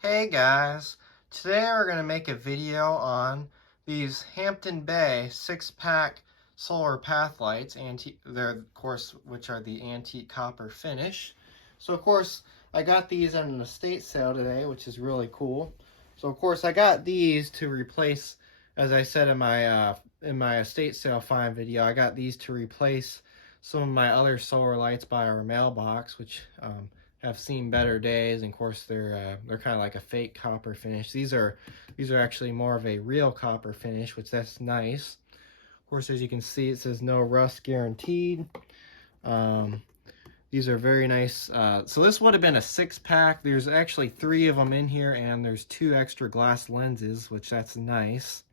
Hey guys, today we're going to make a video on these Hampton Bay 6-pack solar path lights, they're of course which are the antique copper finish. So of course I got these at an estate sale today, which is really cool. So of course I got these to replace, as I said in my estate sale find video, I got these to replace some of my other solar lights by our mailbox, which have seen better days. And of course they're kind of like a fake copper finish. These are actually more of a real copper finish, which that's nice. Of course, as you can see, it says no rust guaranteed. These are very nice. So this would have been a 6-pack. There's actually 3 of them in here, and there's 2 extra glass lenses, which that's nice.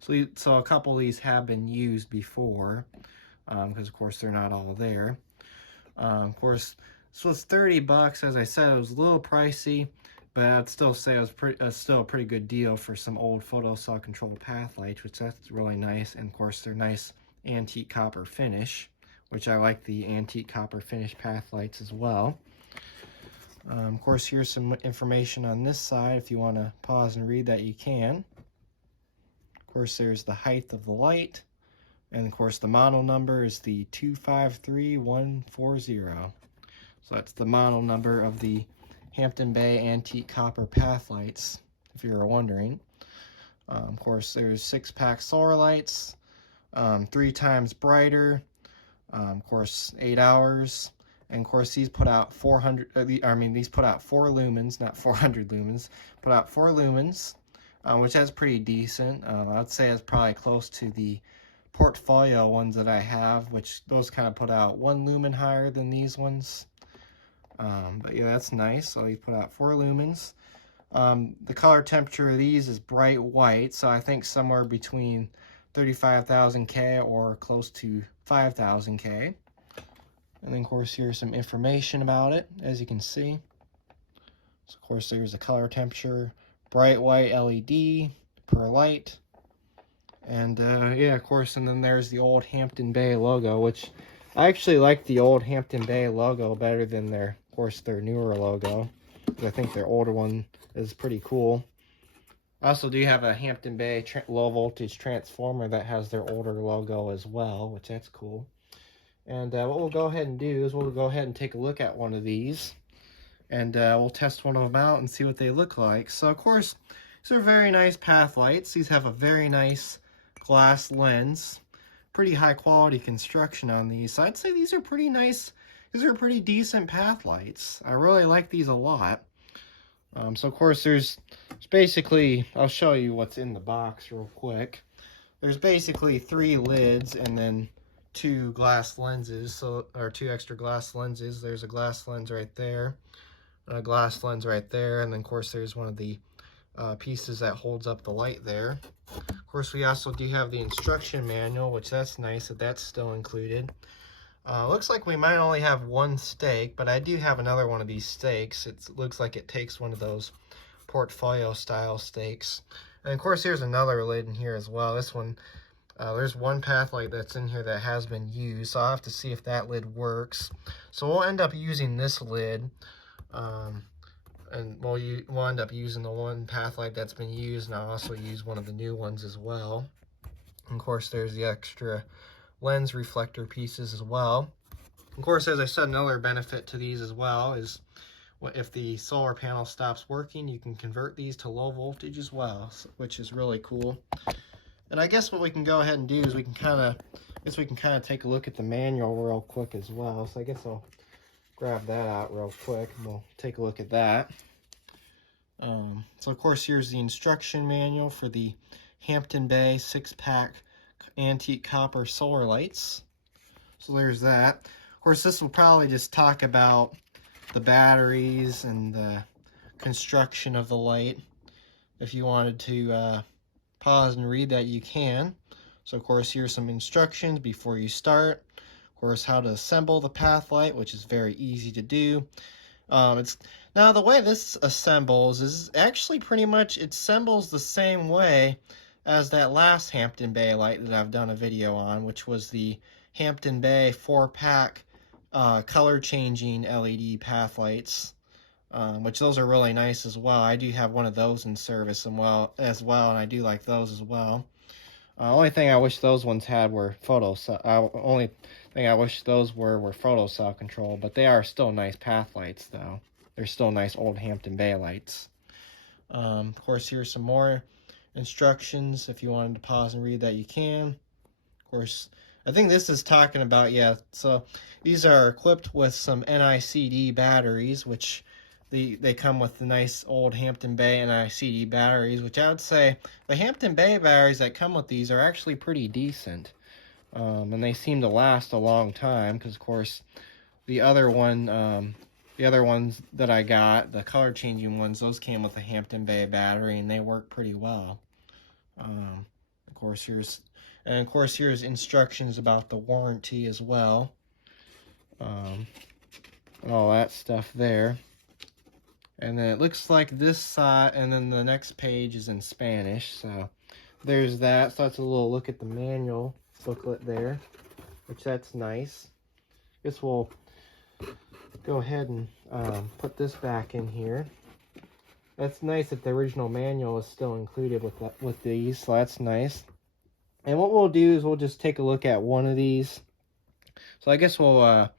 So a couple of these have been used before, because of course they're not all there. Of course, so it's 30 bucks. As I said, it was a little pricey, but I'd still say it was still a pretty good deal for some old photo cell controlled path lights, which that's really nice. And of course, they're nice antique copper finish, which I like the antique copper finish path lights as well. Of course, here's some information on this side. If you want to pause and read that, you can. Of course, there's the height of the light. And of course, the model number is the 253140. So that's the model number of the Hampton Bay Antique Copper path lights, if you were wondering. Of course, there's 6-pack solar lights, 3 times brighter, of course, 8 hours. And of course, these put out 400, these put out 4 lumens, not 400 lumens, put out 4 lumens, which is pretty decent. I'd say it's probably close to the portfolio ones that I have, which those kind of put out 1 lumen higher than these ones. But yeah, that's nice. So these put out 4 lumens. The color temperature of these is bright white, so I think somewhere between 35,000 K or close to 5,000 K. And then of course here's some information about it, as you can see. So of course there's the color temperature, bright white LED per light. And yeah, of course, and then there's the old Hampton Bay logo, which I actually like the old Hampton Bay logo better than their newer logo. I think their older one is pretty cool. I also do have a Hampton Bay low voltage transformer that has their older logo as well, which that's cool. And what we'll go ahead and do is we'll go ahead and take a look at one of these, and we'll test one of them out and see what they look like. So of course, these are very nice path lights. These have a very nice glass lens. Pretty high quality construction on these. So I'd say these are pretty nice. These are pretty decent path lights. I really like these a lot. So of course there's basically, I'll show you what's in the box real quick. There's basically 3 lids and then 2 glass lenses, or 2 extra glass lenses. There's a glass lens right there, and a glass lens right there, and then of course there's one of the pieces that holds up the light there. Of course, we also do have the instruction manual, which that's nice that that's still included. Looks like we might only have 1 stake, but I do have another one of these stakes. It looks like it takes one of those portfolio style stakes. And of course, here's another lid in here as well. This one, there's 1 path light that's in here that has been used, so I'll have to see if that lid works. So we'll end up using this lid. And we'll end up using the 1 path light that's been used, and I'll also use one of the new ones as well. And of course, there's the extra lens reflector pieces as well. Of course, as I said, another benefit to these as well is if the solar panel stops working, you can convert these to low voltage as well, which is really cool. And I guess what we can go ahead and do is we can kind of take a look at the manual real quick as well. So I guess I'll grab that out real quick and we'll take a look at that. So of course here's the instruction manual for the Hampton Bay 6-pack antique copper solar lights. So there's that. Of course, this will probably just talk about the batteries and the construction of the light. If you wanted to pause and read that, you can. So of course here's some instructions before you start. Of course, how to assemble the path light, which is very easy to do. Now the way this assembles is actually pretty much, it assembles the same way as that last Hampton Bay light that I've done a video on, which was the Hampton Bay 4-pack color changing LED path lights. which those are really nice as well. I do have one of those in service and and I do like those as well. Only thing I wish those ones had were photo cell. Only thing I wish those were photo cell control, but they are still nice path lights though. They're still nice old Hampton Bay lights. Of course, here's some more instructions. If you wanted to pause and read that, you can. Of course, I think this is talking about, yeah, so these are equipped with some NICD batteries, which they come with the nice old Hampton Bay NICD batteries, which I would say the Hampton Bay batteries that come with these are actually pretty decent. And they seem to last a long time, because of course the other ones that I got, the color changing ones, those came with a Hampton Bay battery and they work pretty well. Of course here's instructions about the warranty as well, and all that stuff there. And then it looks like this side, and then the next page is in Spanish, so there's that. So that's a little look at the manual booklet there, which that's nice. Guess we'll go ahead and put this back in here. That's nice that the original manual is still included with these, so that's nice. And what we'll do is we'll just take a look at one of these. So I guess we'll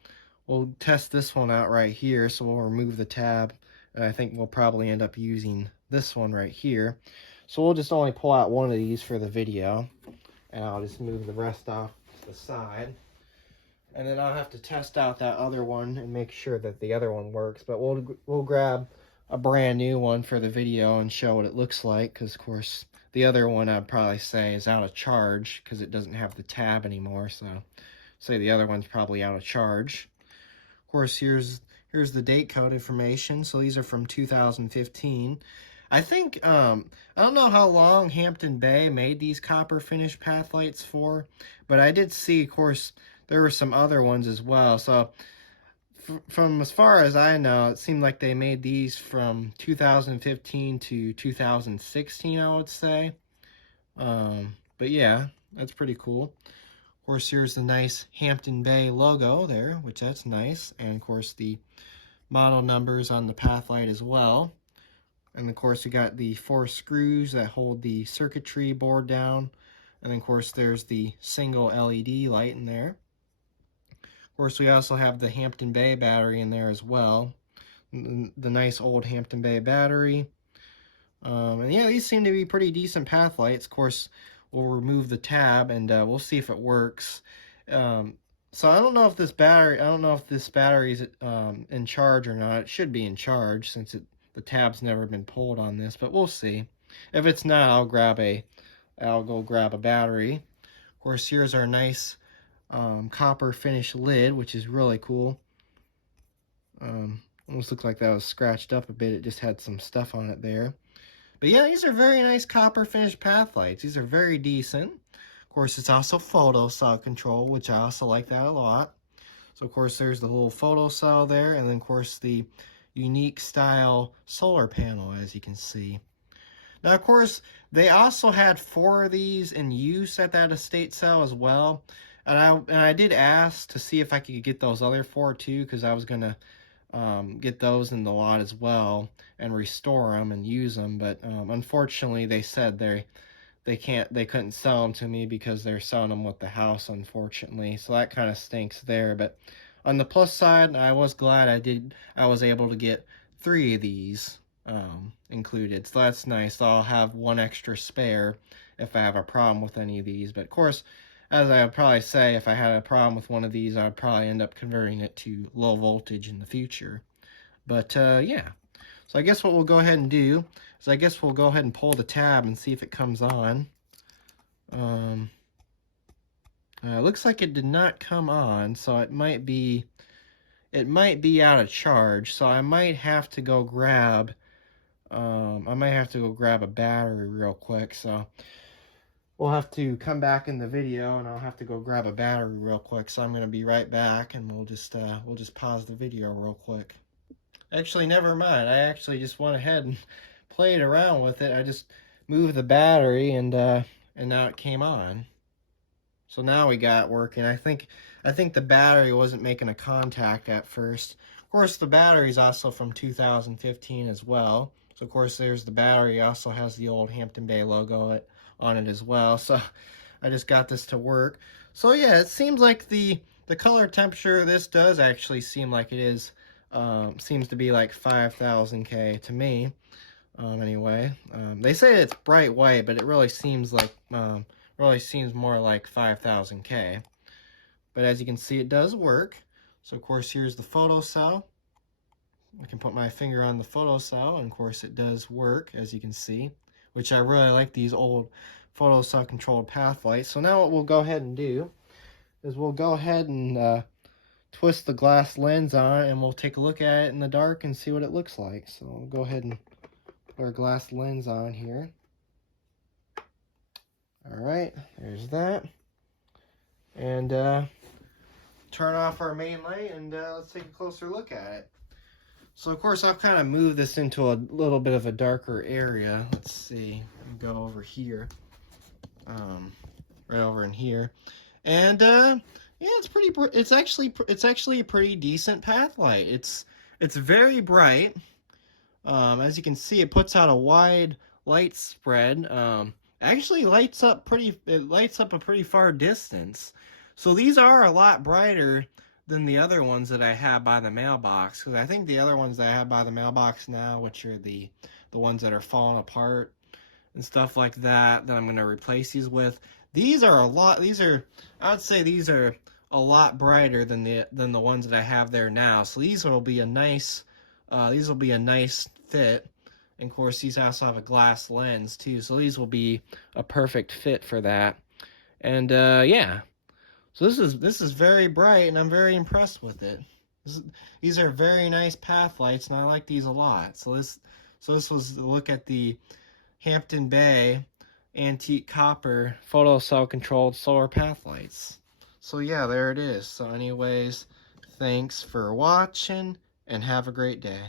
test this one out right here. So we'll remove the tab. And I think we'll probably end up using this one right here. So we'll just only pull out one of these for the video. And I'll just move the rest off to the side. And then I'll have to test out that other one and make sure that the other one works. But we'll grab a brand new one for the video and show what it looks like. Because, of course, the other one I'd probably say is out of charge because it doesn't have the tab anymore. So say the other one's probably out of charge. Of course, here's the date code information. So these are from 2015. I think, I don't know how long Hampton Bay made these copper finish path lights for, but I did see, of course, there were some other ones as well. So from as far as I know, it seemed like they made these from 2015 to 2016, I would say. But yeah, that's pretty cool. Of course, here's the nice Hampton Bay logo there, which that's nice. And of course, the model numbers on the path light as well. And of course, we got the 4 screws that hold the circuitry board down. And then, of course, there's the single LED light in there. Of course, we also have the Hampton Bay battery in there as well. The nice old Hampton Bay battery. And yeah, these seem to be pretty decent path lights. Of course, we'll remove the tab and we'll see if it works. So I don't know if this battery is in charge or not. It should be in charge since the tab's never been pulled on this, but we'll see. If it's not, I'll go grab a battery. Of course, here's our nice copper finish lid, which is really cool. Almost looks like that was scratched up a bit. It just had some stuff on it there. But yeah, these are very nice copper finish path lights. These are very decent. Of course, it's also photo cell control, which I also like that a lot. So, of course, there's the little photo cell there, and then, of course, the unique style solar panel, as you can see. Now, of course, they also had 4 of these in use at that estate sale as well. And I did ask to see if I could get those other 4 too, because I was going to get those in the lot as well and restore them and use them. But unfortunately, they said they couldn't sell them to me because they're selling them with the house, unfortunately. So that kind of stinks there. But on the plus side, I was glad I was able to get 3 of these included. So that's nice. So I'll have 1 extra spare if I have a problem with any of these. But of course, as I would probably say, if I had a problem with one of these, I'd probably end up converting it to low voltage in the future. But yeah. So I guess what we'll go ahead and do is I guess we'll go ahead and pull the tab and see if it comes on. Looks like it did not come on, so it might be out of charge. So I might have to go grab a battery real quick. So we'll have to come back in the video and I'll have to go grab a battery real quick. So I'm going to be right back and we'll just pause the video real quick. Actually, never mind. I actually just went ahead and played around with it. I just moved the battery and now it came on. So now we got it working. I think the battery wasn't making a contact at first. Of course, the battery is also from 2015 as well. So, of course, there's the battery. It also has the old Hampton Bay logo on it as well. So, I just got this to work. So, yeah, it seems like the color temperature, this does actually seem like it is, seems to be like 5,000 K to me. Anyway, they say it's bright white, but it really seems like, more like 5,000 K. But as you can see, it does work. So, of course, here's the photo cell. I can put my finger on the photo cell, and of course, it does work, as you can see, which I really like these old photo cell controlled path lights. So now what we'll go ahead and do is we'll go ahead and twist the glass lens on, and we'll take a look at it in the dark and see what it looks like. So we'll go ahead and put our glass lens on here. All right, there's that. And turn off our main light, and let's take a closer look at it. So, of course, I've kind of moved this into a little bit of a darker area. Let's see. Go over here. Right over in here. And, yeah, it's actually a pretty decent path light. It's very bright. As you can see, it puts out a wide light spread. Actually lights up a pretty far distance. So these are a lot brighter than the other ones that I have by the mailbox, because I think the other ones that I have by the mailbox now, which are the ones that are falling apart and stuff like that I'm going to replace these with, I would say these are a lot brighter than the ones that I have there now. So these will be a nice fit. And of course, these also have a glass lens too, so these will be a perfect fit for that. And yeah. So this is very bright, and I'm very impressed with it. These are very nice path lights, and I like these a lot. So this was a look at the Hampton Bay Antique Copper photo cell controlled solar path lights. So yeah, there it is. So anyways, thanks for watching, and have a great day.